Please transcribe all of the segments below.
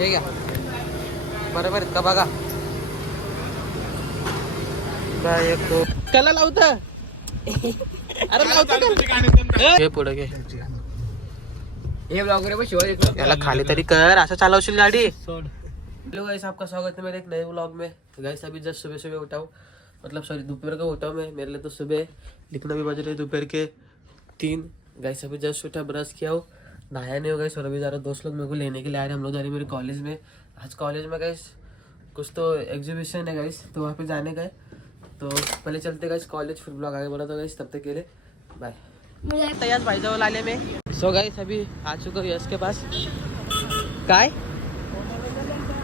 हे घ्या बरोबर का बघा. कला लावत अरे लावत पुढे घे. याला खाली तरी कर, असं चालवशील गाडी. हेलो गाइस, आपका स्वागत है मेरे एक नए व्लॉग में. गाइस अभी जस्ट सुबह सुबह उठाऊँ, मतलब सॉरी दोपहर को उठाऊँ मैं. मेरे लिए तो सुबह, लेकिन अभी बज रहे दोपहर के 3. गाइस अभी जस्ट उठा, ब्रश किया हूँ, नहाया नहीं हो गाइस. और अभी ज़रा दोस्त लोग मेरे को लेने के लिए आ रहे हैं. हम लोग जा रहे हैं मेरे कॉलेज में. आज कॉलेज में गाइस कुछ तो एग्जीबिशन है गाइस, तो वहाँ पे जाने का है. तो पहले चलते गाइस कॉलेज, फिर ब्लॉग आगे बढ़ा. तो गाइस तब तक के लिए बाय. तैयार भाईजावल आले में. सो गाइस अभी आ चुका हूँ यश के पास. काय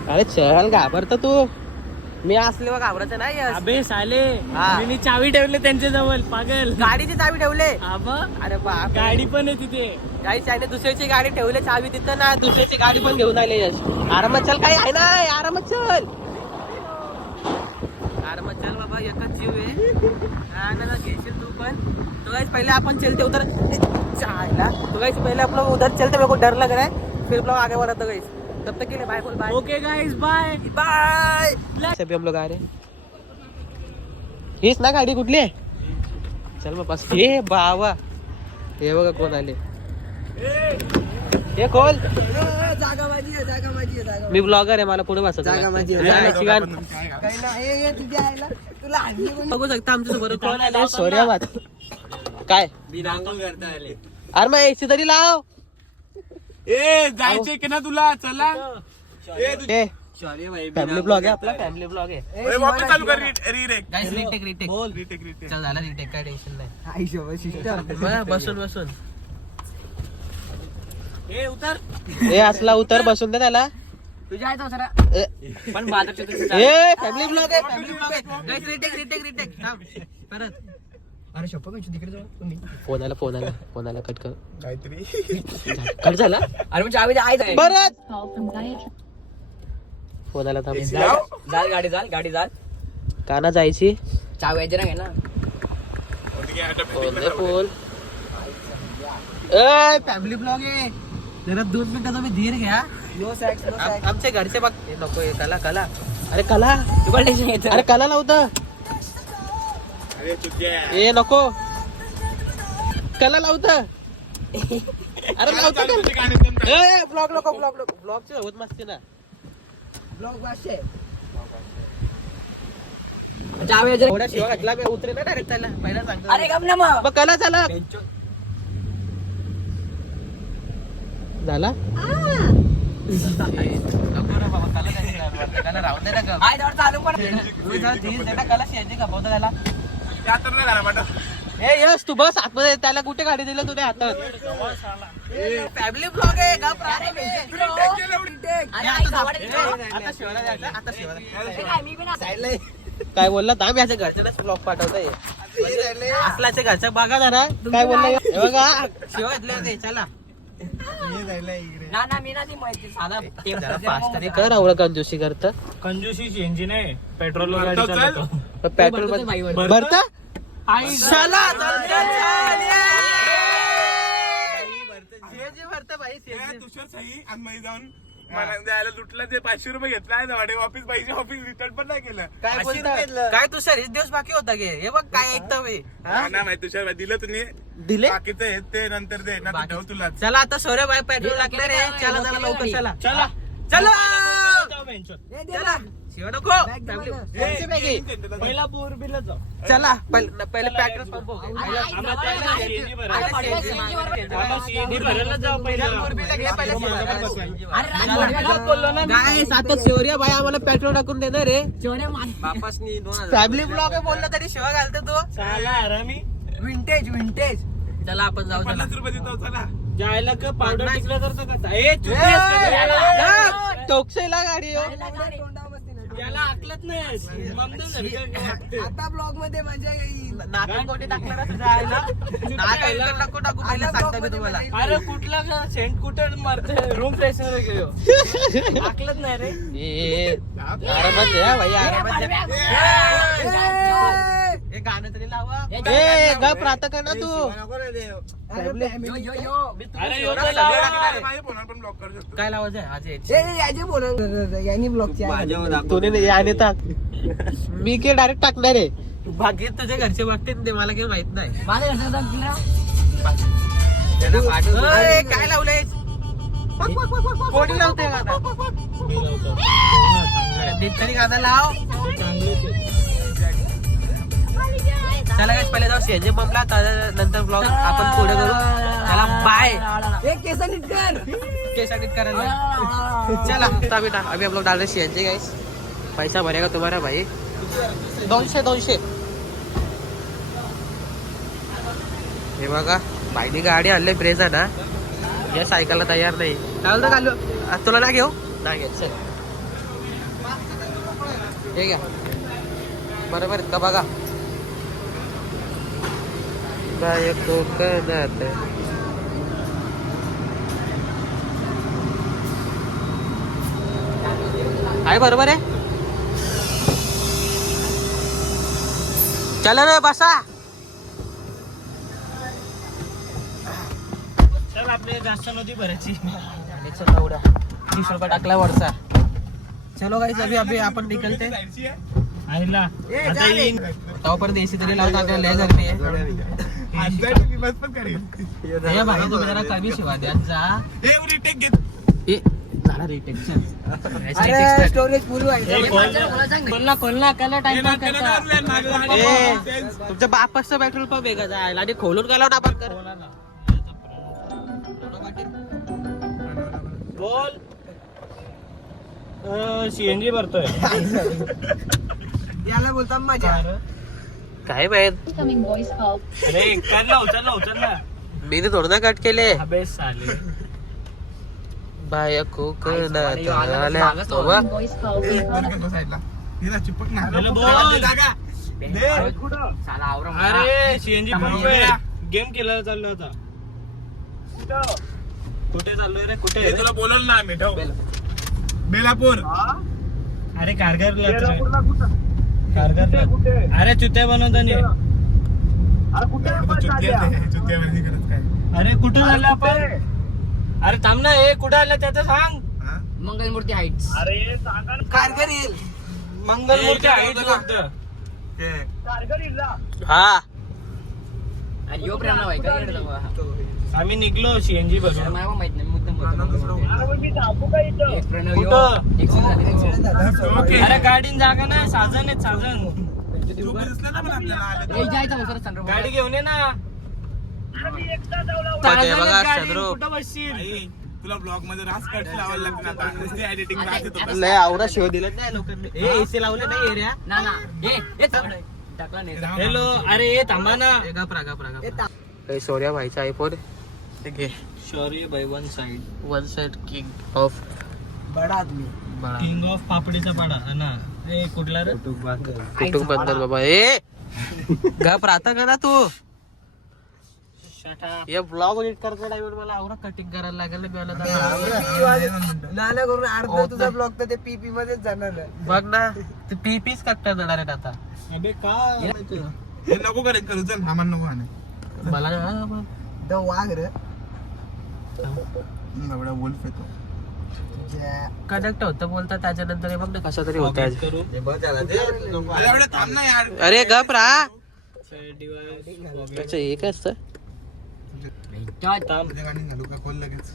अरे चल, घाबरतो तू. मी असले बघ घाबरायचं नाही. अबे साले, मी चावी ठेवले त्यांच्या जवळ. पागल, गाडीची चावी ठेवले. अरे बाप, गाडी पण आहे तिथे. काही त्याने दुसऱ्याची गाडी ठेवले चावी तिथं ना, दुसऱ्याची गाडी पण घेऊन आले यश. आरामात चल, काही आहे ना, आरामात चल, आरामात चल बाबा, एकच जीव आहे. घेशील तू पण. तो गाइस पहले अपन चलते उधर चायला. तो गाइस पहले आप लोग उधर चलते, मेरे को डर लग रहा है. फिर लोग आगे बढ़ा. तो गाइस तब तक के लिए बाय बोल. Bye. Okay guys, bye bye. अभी हम लोग आ रहे. हीच ना गाडी कुठली आहे. चल मग बस. हे बावा, हे बघा कोण आले. हे कोण. जागा माझी आहे, जागा माझी आहे, जागा. मी ब्लॉगर आहे, मला पुढे बसायचं. जागा माझी आहे. काही ना, हे तुझ्या आईला तुला आणली पण. बघू शकता आमच्या सोबत कोण आले. सोर्याबाद काय बिनांगल करता आले. अरे मग एसी तरी लाव. ए जायचे की ना तुला. चला, फॅमिली ब्लॉग आहे आपला, फॅमिली ब्लॉग आहे. वापस चालू कर. रीटेक गाइस रिटेक रिटेक बोल. रीटेक चल झाला रिटेक, काय टेन्शन नाही. आई शोभा सिस्टर. बघ, बसून बसून. ए उतर. ए असला उतर, बसून दे त्याला. तुझ्या आईचा सरा पण बाजारच्या ए फॅमिली ब्लॉग आहे, फॅमिली ब्लॉग आहे. Guys retake retake retake. थांब परत. अरे शोभा मी तिकडे जाऊ तुम्ही. फोन आला कट कर. काहीतरी कट झाला. अरे म्हणजे आम्ही आई जाय परत फोन आला. थांब. जाल गाडी जाल. काना जायची. चावी यायची ना ना. फोन ए फॅमिली ब्लॉग आहे. जरा 2 मिनिटं तुम्ही धीर घ्या. नो सॅक्स, नो सॅक्स. आमचे घरचे बघ. हे नको, हे कला. अरे कला, तू पण टेन्शन घेतो. अरे कला लावतं. ए नको, कला लावतं. अरे लावतं. ब्लॉग नको, ब्लॉगची होत मस्ती ना. ब्लॉग वाशे. चावी यायची. थोड्या शिवा घातला मी, उतरे ना डायरेक्ट त्याला. पहिला सांगतो. अरे गप ना मग. मग कला चला झाला. नको रे बाबा, कला नाही वाटतं. कला राहून दे ना गं. आई जवळ चालू पण. तुम्ही जरा धीर दे ना, कला शेती खपवतो त्याला. त्या तर नाही झाला वाटत. ए यस, तू बस आतमध्ये. त्याला कुठे गाडी दिलं तुझ्या हातात. फॅमिली ब्लॉग आहे. गप राहा. आता शिवाला जायचं, आता शिवाला. काय बोलला दाम, याच्या घरच्यालाच ब्लॉग पाठवताय. असलाच्या घरच्या बघा जरा काय बोलला. हे बघा शिवा घेतले होते. चला ना मी ना ती माहिती साधा जरा फास्ट तरी कर. आवडं कंजूसी करत. कंजूसीची इंजिन आहे. पेट्रोल गाडी चालवतो. पेट्रोल भरता. चला तुषार सही आणि जाऊन मला द्यायला लुटला. ते 500 रुपये घेतला. वापस पैसे ऑफिस रिटर्न पण नाही केलं. काय बोलता. काय तू सर दिवस बाकी होता गे. हे बघ काय ऐकतं मी. ना माहिती तुषार दिलं तुम्ही दिले. बाकीचं ते नंतर दे ना, ठेव तुला. चला आता सोऱ्या बाय पेट्रोल लागणार आहे. चला चला लवकर चला. चला चला चला. शिवा नको. पहिला बोर बिल जाऊ. चला पहिले पेट्रोल पंप काय आता शिवरिया बाई आम्हाला पेट्रोल टाकून देणार रे. फॅमिली ब्लॉग आहे बोलला तरी शिवा घालतो तो. विंटेज. चला आपण जाऊ. 50 रुपये देतो. चला जायला का पावडर टिकला करता का. टोकसेला गाडी हो. याला आकलत नाही. आता ब्लॉग मध्ये मजा येईल. नाकात कोणी टाकलं ना तुझ्या आईला. नाक नको टाकू. पहिला सांगतो मी तुम्हाला. अरे कुठला का सेंट कुठं मारते. रूम फ्रेशनर गेलो. आकलत नाही रे. आरामात द्या भाई, आरामात द्या. हे गाणं तरी लावा. ए गप राहता का ना तू. अरे माझ्या फोनवर पण ब्लॉक करू शकतो. काय लावायचं आहे आज याचे बोल यांनी ब्लॉगची तुने याने टाक. मी के डायरेक्ट टाकणार आहे. बाकी तुझ्या घरचे बघते मला काही माहित नाही. माझ्या घरचा काय लावलंय कोणी लावते गाणं. तरी गाणं लाव. चला काय पहिले जाऊ सीएनजी पंपला नंतर ब्लॉग आपण पुढे करू. चला बाय. केस नीट कर. केस एडिट करायला चला अभी हम लोग डाल रहे सीएनजी गाइस. पैसा भरेगा तुम्हारा भाई. 200 हे बघा भाईनी गाडी आणली ब्रेझा ना. या सायकलला तयार नाही. चालतं घालू तुला ना घेऊ नाही घेत. चल हे घ्या बरोबर का बघा. कोकणात आहे बरोबर आहे. चला रे बसा. चल आपले जास्त नव्हती भरायची. चल एवढा 30 रुपये टाकला वरचा. चलो गाइस अभी आपण निकलते. आईला आता येईन तोपर्यंत एसी तरी लावता. आपल्याला लय गरमी आहे. बस पण करेल. हे भाई तुम्ही जरा कमी शिवा द्या जा. रिटेक घेत. ए झाला रिटेक. अरे स्टोरेज फुल व्हायचं. खोलना कला टाइम करता. तुमच्या बापाचं पेट्रोल पंप वेगळा जायला आणि खोलून गेला ना आपण कर. बोल सीएनजी भरतोय. याला बोलता मजा. काय माहित. अरे उचल ना. मी ते थोडं ना कट केले. अबे साले. बाया कोकणात चिपक ना. बोल. अरे सीएनजी पंप गेम केला चाललो होता. कुठे चाललोय रे कुठे. तुला बोलल ना आम्ही ठेव. बेलापूर. अरे कारगरला. अरे चुत्या बनवतो नी. अरे कुठे झालं आपण. अरे थांब ना. हे कुठे आलं त्याचं सांग. मंगलमूर्ती हाईट्स. अरे सांगा कारगर येईल. मंगलमूर्ती आहेत फक्त. हा आणि यो प्रेरणा व्हाय का. आम्ही निघलो सीएनजी भरून. मला माहित नाही मुद्दाम एक प्रणव यो. कुठं? एक्सिडेंट झाला. अरे गाडीन जागा ना. साजन आहेत साजन. जायचं सर संद्रम. गाडी घेऊन ये ना. ते बघा गाडी चंद्रू. कुठं बसशील. तुला ब्लॉग मध्ये रास कट लावायला लागते आता. नुसती editing रास येतो. लय आवडा शिव दिला नाही लोकांनी. एसी लावले नाही एरिया. ना ना हे टाकला नाही. हॅलो. अरे ये थांबा ना. काही सोर्या भाईचा आयफोन घे. Sorry by one side. One side king of बडा आदमी. किंग ऑफ पापडीचा पाडा ना. ए कुठला रे. कुटुंब बद्दल बाबा. ए गप राहता का ना तू. हे ब्लॉग एडिट करता टाइम मला आवडा कटिंग करायला लागेल. नाना करून अर्धा तुझा ब्लॉग तर ते पीपी मध्येच जाणार आहे. बघ ना ते पीपीच कट्टा जाणार आहे आता. अबे काय हे नको करेक्ट करू. चल आम्हाला नको आणे. मला तो वाघ रे. एवढा वोल्फ येतो. कनेक्ट होतं बोलता. त्याच्यानंतर हे बघ ना कशा तरी होत करू. एवढं थांब ना यार. अरे गप राहा. डिवाइस अच्छा हे काय असतं. थांब. तुझ्या गाणी घालू का खोल लगेच.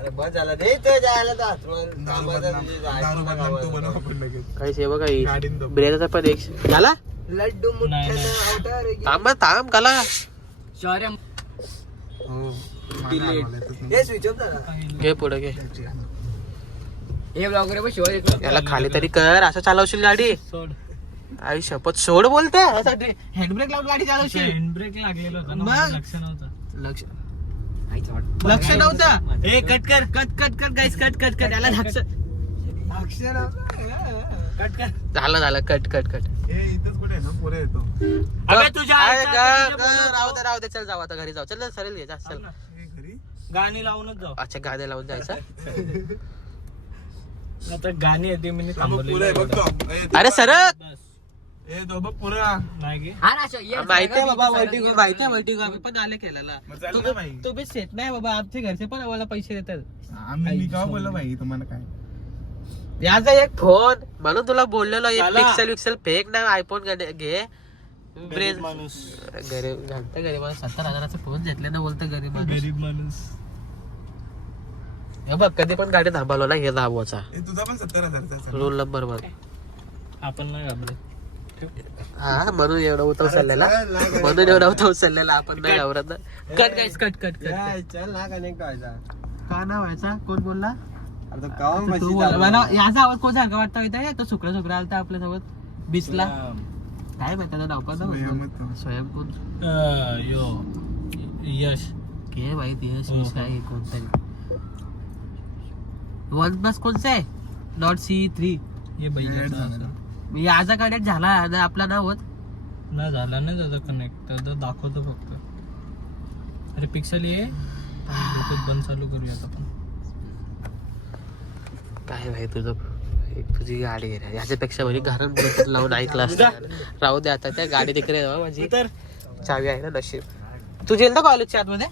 अरे बस झाला दे तो जायला दारू बदनाम तू बनव आपण लगेच. काहीच हे बघा गाडीन दम. ब्रेचा पण एक झाला. लड्डू मुठ्ठ्यानं थांब कला शौर्य. हो. हे स्विच ऑफ झाला. घे पुढे घे. हे ब्लॉग रे शौर्य. याला खाली तरी कर. असं चालवशील गाडी. सोड. आई शपथ सोड बोलते. हँडब्रेक लावून गाडी चालवशील. हँड ब्रेक लागलेला होता ना. मग? मला लक्ष नव्हतं. लक्ष नव्हतं. ए कट कर गाईस कट याला लक्ष. अक्षर कट कर. झालं कट हे इथंच कुठे आहे ना पुढे येतो. अबे तुझ्या आईचा तुझ्या बोलत राहू दे चल जाऊ आता घरी जाऊ. चल सरेल घे जा चल. हे घरी गाणी लावूनच जाऊ. अच्छा गाणे लावून जायचं. आता गाणी येते मी पुढे आहे बघतो. अरे सरक. बस. हे तो बघ पुरा नाही गे हा ना अशा, ये माहितीये बाबा सगळं वर्टिगो गेलं. माहितीये वर्टिगो आम्ही पण आले केलेला मग चालू ना भाई तुम्ही सेट नाही बाबा आमचे घरचे पण आम्हाला पैसे देतात आम्ही मी का बोललो भाई तुम्हाला काय याचा एक फोन म्हणून तुला बोललेलो एक झाला. पिक्सेल विक्सेल फेक नाही आयफोन घे ब्रेन माणूस गरीब घालतं गरीब 70,000चा फोन घेतले ना बोलतं गरीब माणूस. गरीब माणूस हे बघ कधी पण गाडी थांबवलो ना हे दाबवाचा हे तुझा पण 70,000 रोल नंबर वन आपण नाही घाबरत. हा म्हणून एवढा उताव चाललेला म्हणून एवढा उताव चाललेला आपण नाही घाबरत ना. कट गाईस कट कट कट चल ना कनेक्ट व्हायचा. का नाव व्हायचा कोण बोलला आता कावा तू बोलला. मला याचा आवाज कोण सारखा वाटतं इथे तो शुक्र शुक्र आलता आपल्यासोबत बिसला काय माहिती त्याचं नाव पण स्वयं कोण यो यश घे माहिती यश काय कोणतरी वन प्लस कोणचं आहे नॉट C3 ये भैया याचा कनेक्ट झाला आणि आपला नाव होत नाही झाला नाही त्याचा कनेक्ट त्याचा दाखवतो फक्त. अरे पिक्सल ये ब्लूटूथ बंद चालू करूया आपण. काय भाई तुझं तुझी गाडी आहे याच्यापेक्षा म्हणजे घरात ब्लूटूथ लावून ऐकलं असतं राहू दे आता त्या गाडी तिकडे माझी तर चावी आहे ना नशीब तुझी येईल ना कॉलेजच्या आतमध्ये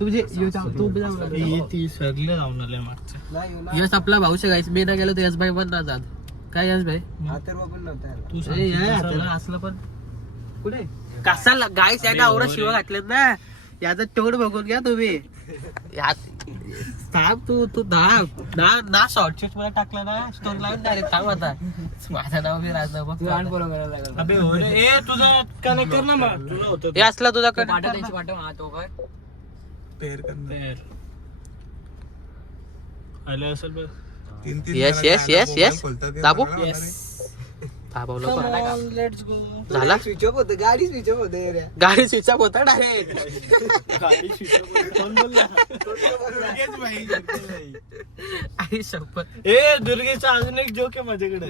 तुझे ही ती सगळे जाऊन आले मागच्या. यश आपला भाऊ गायस मी ना गेलो तर यश भाई पण ना जात काय यश भाई अथर्व पण नव्हता याला. तू ए, ये, हाताला असलं पण कुठे कसा गायस याने आवरा शिवा घातलेत ना याचा तोड बघून घ्या तुम्ही थांब तू ना शॉर्ट शूट मला टाकला ना स्टोन लावून डायरेक्ट थांब आता माझं नाव मी राज बघ तू आणि follow करायला लागला. अबे हो रे ए तुझा कनेक्ट कर ना मग तुला होतं हे असला तुझा पाठव कडे त्यांची पाठव हा तो कर. पेअर करणार पेर आलं असेल बघ. तीन Yes, yes, yes, yes. दाबू? Come on, let's go. झाला स्विच ऑफ होतं गाडी स्विच ऑफ होतं रे. गाडी स्विच ऑफ होता डायरेक्ट गाडी switch off करून कोण बोलला? लगेच भाई आई शपथ ए दुर्गेचा अजून एक जोक आहे माझ्याकडे.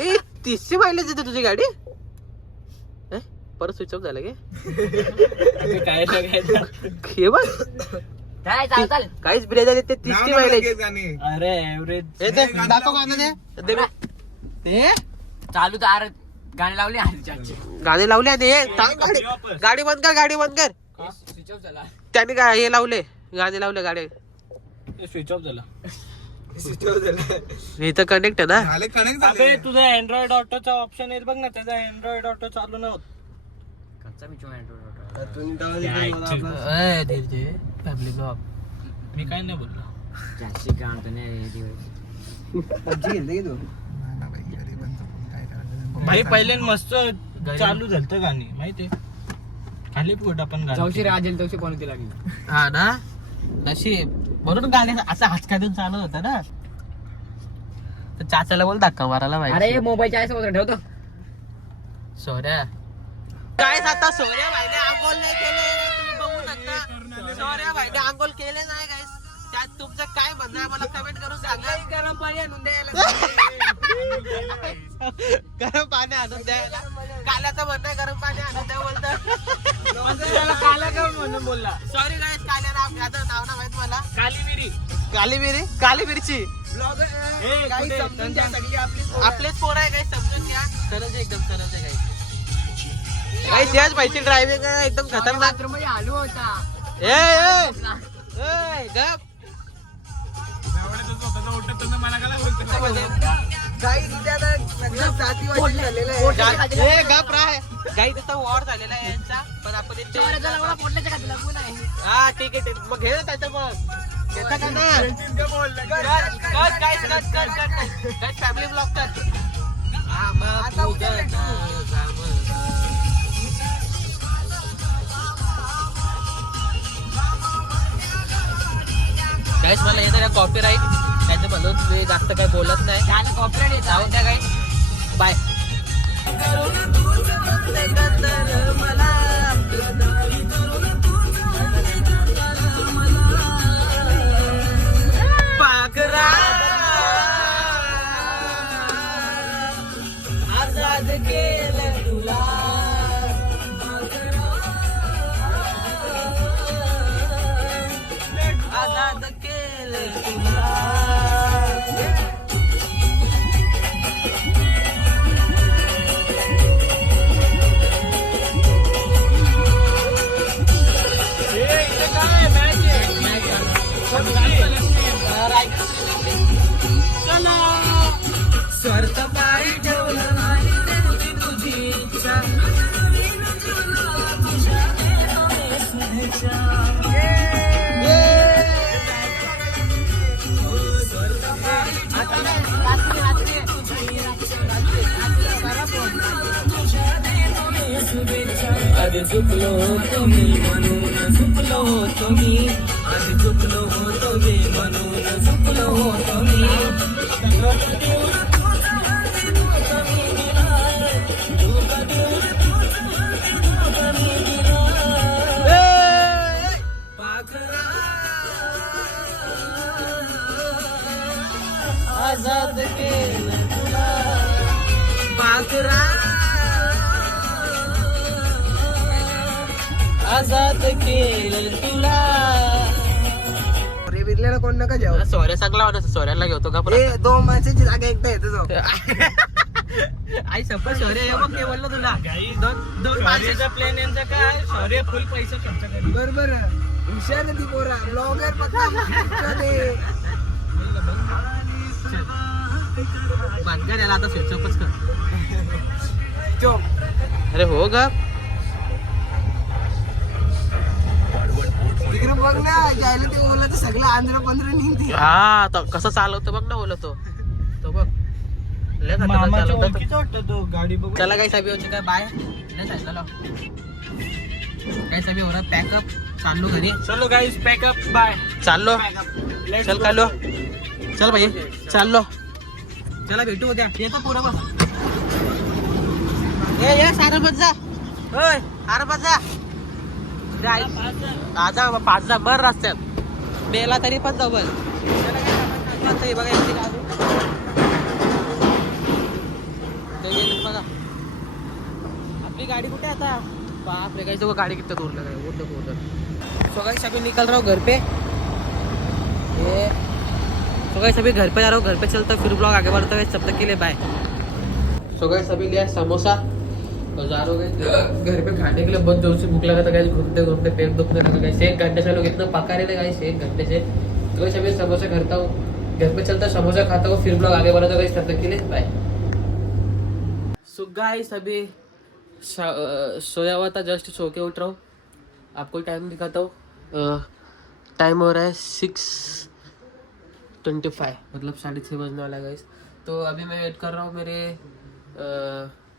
ए 30ची मायलेज देते तुझी गाडी ए, परत स्विच ऑफ झालं अबे काय सांगायचं? हे बघ काय चाल काहीच ब्रेजा देते 30ची मायलेज गाणे अरे एव्हरेज हे दे दाखव गाणं दे ते चालू तर गाणी लावली आधी गाणे लावले आणि हे थांब गाडी बंद कर गाडी बंद कर स्विच ऑफ झाला. त्याने काय हे लावले गाणे लावले गाडी स्विच ऑफ झाला. स्विच ऑफ झाला. इथं कनेक्ट आहे ना झाले कनेक्ट अबे झाले तुझा अँड्रॉइड ऑटोचा ऑप्शन आहे बघ ना त्याचा अँड्रॉइड ऑटो चालू नाही होत. कच्चा मी काय ए, धीरजे फॅमिली ब्लॉग मी काय नाही बोललो. जास्ती काम तर नाही दिवस पबजी खेळते की तू. भाई पहिले मस्त चालू झालतं गाणी माहितीये खाली पोट आपण गाणी चौशी राजेल चौशी पण लागली. हा ना नशीब म्हणून गाडी असं हाचका देऊन चालत होता ना तर चाचाला बोल धक्का मारायला अरे माहिती मोबाईलच्या आहे सोबत ठेवतो. सोऱ्या काय आता सोऱ्या भाईने आंघोळ नाही केले तुम्ही बघू शकता सोऱ्या भाईने आंघोळ केले नाही गाईस त्यात तुमचं काय म्हणणं आहे मला कमेंट करून सांगा गरम पाणी आणून द्यायला. गरम पाणी आणून द्यायला काल्याचं म्हणणं आहे गरम पाणी आणून द्या बोलतं त्याला काला का म्हणून बोलला. सॉरी गाईस काल्या नाव याचं नाव ना माहित मला काली मिरी काली मिरची काही समजून द्या सगळी आपली. आपलेच पोर आहे काही समजून घ्या खरंच एकदम खरंच आहे काही त्याच पाहिजे ड्रायव्हिंग एकदम खतरनाक बाथरूम मध्ये आलो होता. गप स्वतःचा उठत मला काय बोलतो काही सगळं जातीवादी झालेलं आहे. गप राय काही तसा वॉर झालेला आहे यांचा पण आपण चोराचा लवडा पोटल्याच्या खाली लागून आहे. हा ठीक आहे मग घे त्याचं मग घेता का ना फॅमिली ब्लॉग कर आता उद्या भेटू. गाईस मला येतं ना कॉपीराईट त्याचं म्हणून मी जास्त काही बोलत नाही गाणं कॉपीराईट येतं. जाऊन द्या गाईस बाय पाकरा आजाद केलं तुला आजाद केलं तुला आधी चुकलो होतो मी म्हणून चुकलो होतो मी आधी चुकलो होतो मी म्हणून चुकलो होतो मी आजाद केलं तुला पाखरा आजाद केलं तुला रे बिरलेला कोण नका जाऊ सोऱ्या चांगला होता सोऱ्याला घेतो का ए 2 माणसाची जागा एकटा येतो जाऊ आई सपोज शौर्य हे बघ ते बोललो तुला दोन माझ्याचा प्लॅन यांचा काय शौर्य फुल पैसे खर्च करेल बरोबर हुशार ती पोरा ब्लॉगर बांधकर याला आता स्विच ऑफच कर चोप अरे हो का तिकडे बघ ना जायला ते ओला तर सगळं आंध्र पंधरा निघते हा तो कसं चालवतो बघ ना बोलतो तो बघ लय खतरनाक मामाच्या चालवतो ओळखीचा वाटतं तो गाडी बघून चला काही साबी होची काय बाय लय साईडला लाव काही साबी हो पॅकअप चाललो घरी चलो गाईस पॅकअप बाय चाललो चल कालो चल भाई चाललो चला भेटू उद्या येतो पुढं बस ये सारं बस जा होय सारं बस जा आजा 5 जा बर रस्त्यात मेला तरी पण जाऊ बस बघा येते का बघा आपली गाडी कुठे आता बाप रे गाइस गाड़ी कितना दूर लगा है वो देखो उधर सो गाइस अभी निकल रहा हूँ घर पे ये सो गाइस अभी घर पे जा रहा हूँ घर पे चलता फिर ब्लॉग आगे बढ़ता है तब तक के लिए बाय सो गाइस अभी लिया समोसा और जा रहे हो घर पे खाने के लिए बहुत जोर से भूख लगा था गाइस घूमते घूमते पेट दुखने लगा गाइस 1 घंटे से लोग इतना पका रहे थे गाइस 1 घंटे से तो गाइस अभी समोसा खाता हूँ घर पे चलता समोसा खाता हूँ फिर ब्लॉग आगे बढ़ता गाइस तब तक के लिए बाय सो गाइस अभी सोया हुआ था जस्ट सो के उठ रहा हूँ आपको टाइम दिखाता हूँ टाइम हो रहा है 6:25 मतलब 6:30 बजने वाला है गाइस तो अभी मैं वेट कर रहा हूँ मेरे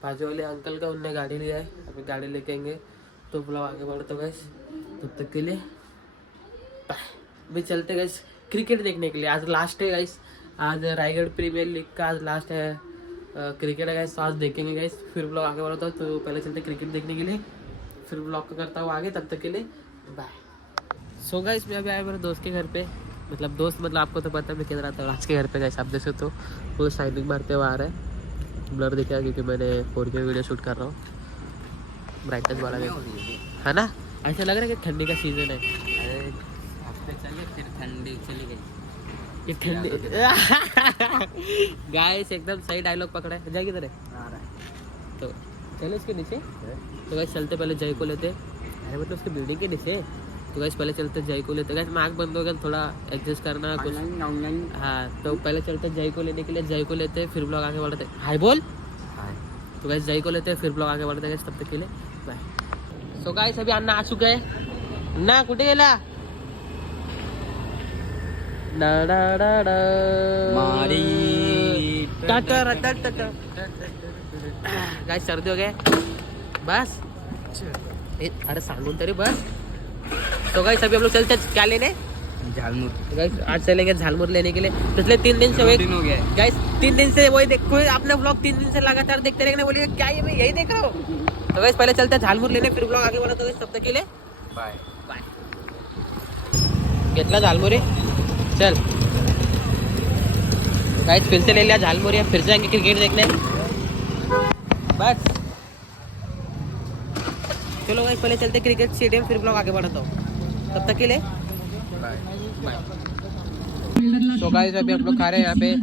बाजू वाले अंकल का उनने गाड़ी लिया है अभी गाड़ी लेके आएंगे तो ब्लॉग आगे बढ़ता गाइस तब तक के लिए बाय अभी चलते गाइस क्रिकेट देखने के लिए आज लास्ट है गाइस आज रायगढ़ प्रीमियर लीग का आज लास्ट है क्रिकेट है गाइस आज देखेंगे गाइस फिर ब्लॉग आगे बढ़ता हूँ तो पहले चलते क्रिकेट देखने के लिए फिर ब्लॉग करता हूँ आगे तब तक के लिए बाय सो गाइस मैं अभी आया मेरे दोस्त के घर पे मतलब आपको तो पता है मैं किधर आता हूँ आज के घर पे गाइस आप देख सकते हो वो साइडिंग मारते हुए आ रहा है ब्लर दिखा क्योंकि मैंने 4K वीडियो शूट कर रहा हूँ ब्राइटनेस वाला है ना ऐसा लग रहा है कि ठंडी का सीजन है ठंडी चली गई ये ठंडी गाइस एकदम सही डायलॉग पकड़ा है जय किधर है तो चलो इसके नीचे तो गाइस चलते पहले जय को लेते अरे मतलब उसके बिल्डिंग के नीचे तो गाइस पहले चलते जय को लेते गाइस मार्क बंद हो गया थोड़ा एडजस्ट करना कुछ हाँ तो पहले चलते जय को लेने के लिए जय को लेते फिर ब्लॉग आगे बढ़ते हाय बोल तो गाइस जय को लेते फिर ब्लॉग आगे बढ़ते गाइस तब तक के लिए बाय सो गाइस अभी अन्ना आ चुका है ना कुठे गेला गाइस सर्दी हो गए बस अरे सांगून तरी बस तो गाइस अभी हम लोग चलते क्या लेने झालमुर गाइस आज चलेंगे झालमुर लेने के लिए पिछले 3 दिन से वही हो गया गाइस 3 दिन से वही देखो आपने ब्लॉग 3 दिन से लगातार देखते रहेंगे बोलिए क्या ये मैं यही देख रहा हूँ तो गाइस पहले चलते हैं झालमुर लेने फिर ब्लॉग आगे बढ़ा तो गाइस तब तक के लिए बाय बाय कितना झालमुर है चल गाइस फिर से ले लिया झालमुर फिर से जाएंगे क्रिकेट देखने बस चलो गाइस पहले चलते क्रिकेट स्टेडियम फिर ब्लॉग आगे बढ़ाता हूँ तब तक के लिए तो गाइस अभी हम लोग खा रहे हैं यहाँ पे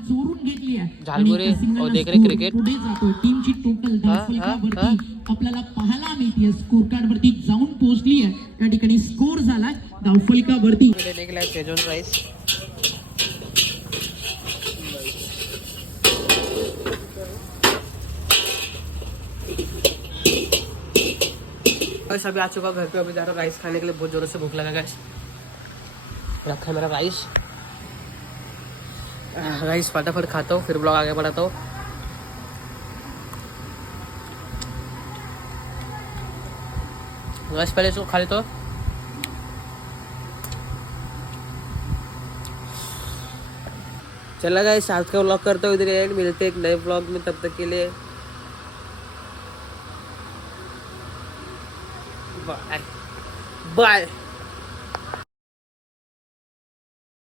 झालमुरी और देख रहे क्रिकेट टीमची टोटल धावफलकावरती आपल्याला पाहायला मिळते स्कोर कार्ड वरती जाऊन पोहोचली आहे त्या ठिकाणी स्कोर झाला धावफलकावरती लेने के लिए सेजवान राइस गाइस अभी आ चुका घर पे अभी जा रहा हूँ राइस खाने के लिए बहुत जोरों से भूख लगा गाइस रखा है मेरा राइस राइस फटाफट खाता हूँ फिर ब्लॉग आगे बढ़ाता हूँ बस पहले इसको खा ले तो चला गाइस, आज का व्लॉग करता हूँ इधर एंड। मिलते हैं एक नए व्लॉग में, तब तक के लिए बाय बाय।